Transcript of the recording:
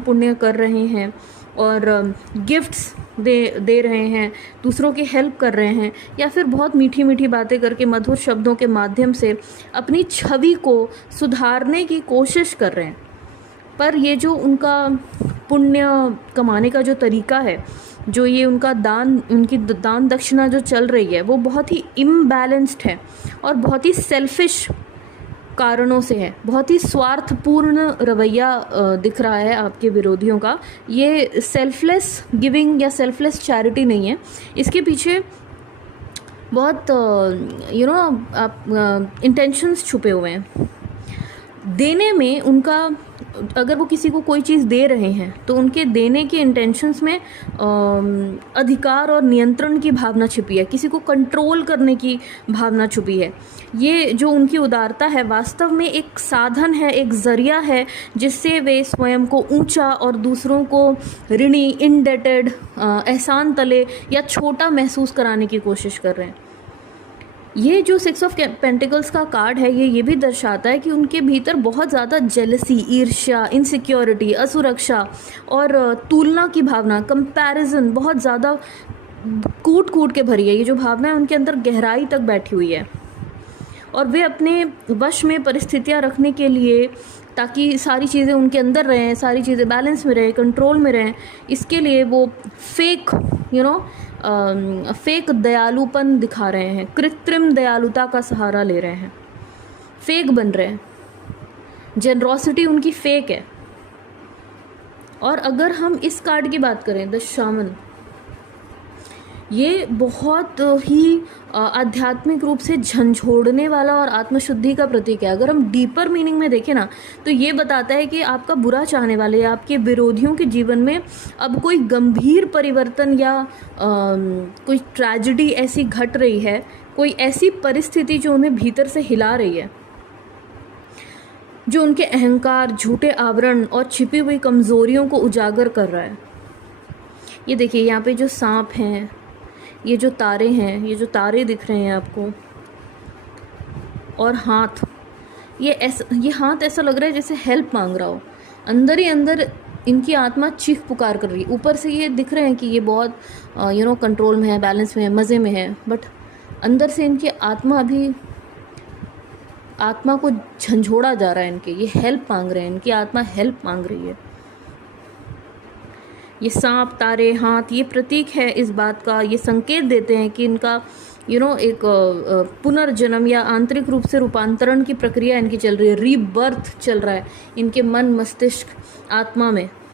पुण्य कर रहे हैं और गिफ्ट्स दे रहे हैं, दूसरों की हेल्प कर रहे हैं, या फिर बहुत मीठी मीठी बातें करके मधुर शब्दों के माध्यम से अपनी छवि को सुधारने की कोशिश कर रहे हैं। पर ये जो उनका पुण्य कमाने का जो तरीका है, जो ये उनकी दान दक्षिणा जो चल रही है, वो बहुत ही इम्बैलेंस्ड है और बहुत ही सेल्फिश कारणों से है। बहुत ही स्वार्थपूर्ण रवैया दिख रहा है आपके विरोधियों का। ये सेल्फलेस गिविंग या सेल्फलेस चैरिटी नहीं है, इसके पीछे बहुत इंटेंशंस छुपे हुए हैं। देने में उनका, अगर वो किसी को कोई चीज़ दे रहे हैं तो उनके देने के इंटेंशंस में अधिकार और नियंत्रण की भावना छिपी है, किसी को कंट्रोल करने की भावना छुपी है। ये जो उनकी उदारता है वास्तव में एक साधन है, एक ज़रिया है जिससे वे स्वयं को ऊंचा और दूसरों को ऋणी, इंडेटेड, एहसान तले या छोटा महसूस कराने की कोशिश कर रहे हैं। ये जो 6 ऑफ पेंटिकल्स का कार्ड है, ये भी दर्शाता है कि उनके भीतर बहुत ज़्यादा जेलसी, ईर्ष्या, इनसिक्योरिटी, असुरक्षा और तुलना की भावना, कंपैरिजन बहुत ज़्यादा कूट कूट के भरी है। ये जो भावना है उनके अंदर गहराई तक बैठी हुई है और वे अपने वश में परिस्थितियाँ रखने के लिए, ताकि सारी चीज़ें उनके अंदर रहें, सारी चीज़ें बैलेंस में रहें, कंट्रोल में रहें, इसके लिए वो फेक फेक दयालुपन दिखा रहे हैं, कृत्रिम दयालुता का सहारा ले रहे हैं, फेक बन रहे हैं, जेनरॉसिटी उनकी फेक है। और अगर हम इस कार्ड की बात करें, द शामन, ये बहुत ही आध्यात्मिक रूप से झंझोड़ने वाला और आत्मशुद्धि का प्रतीक है। अगर हम डीपर मीनिंग में देखें ना, तो ये बताता है कि आपका बुरा चाहने वाले या आपके विरोधियों के जीवन में अब कोई गंभीर परिवर्तन या कोई ट्रेजेडी ऐसी घट रही है, कोई ऐसी परिस्थिति जो उन्हें भीतर से हिला रही है, जो उनके अहंकार, झूठे आवरण और छिपी हुई कमज़ोरियों को उजागर कर रहा है। ये देखिए, यहाँ पे जो सांप हैं, ये जो तारे हैं, ये जो तारे दिख रहे हैं आपको, और हाथ, ये हाथ ऐसा लग रहा है जैसे हेल्प मांग रहा हो। अंदर ही अंदर इनकी आत्मा चीख पुकार कर रही है। ऊपर से ये दिख रहे हैं कि ये बहुत कंट्रोल में है, बैलेंस में है, मज़े में है, बट अंदर से इनकी आत्मा को झंझोड़ा जा रहा है। इनके ये हेल्प मांग रहे हैं, इनकी आत्मा हेल्प मांग रही है। ये सांप, तारे, हाथ, ये प्रतीक है इस बात का। ये संकेत देते हैं कि इनका एक पुनर्जन्म या आंतरिक रूप से रूपांतरण की प्रक्रिया इनकी चल रही है, रीबर्थ चल रहा है इनके मन, मस्तिष्क, आत्मा में।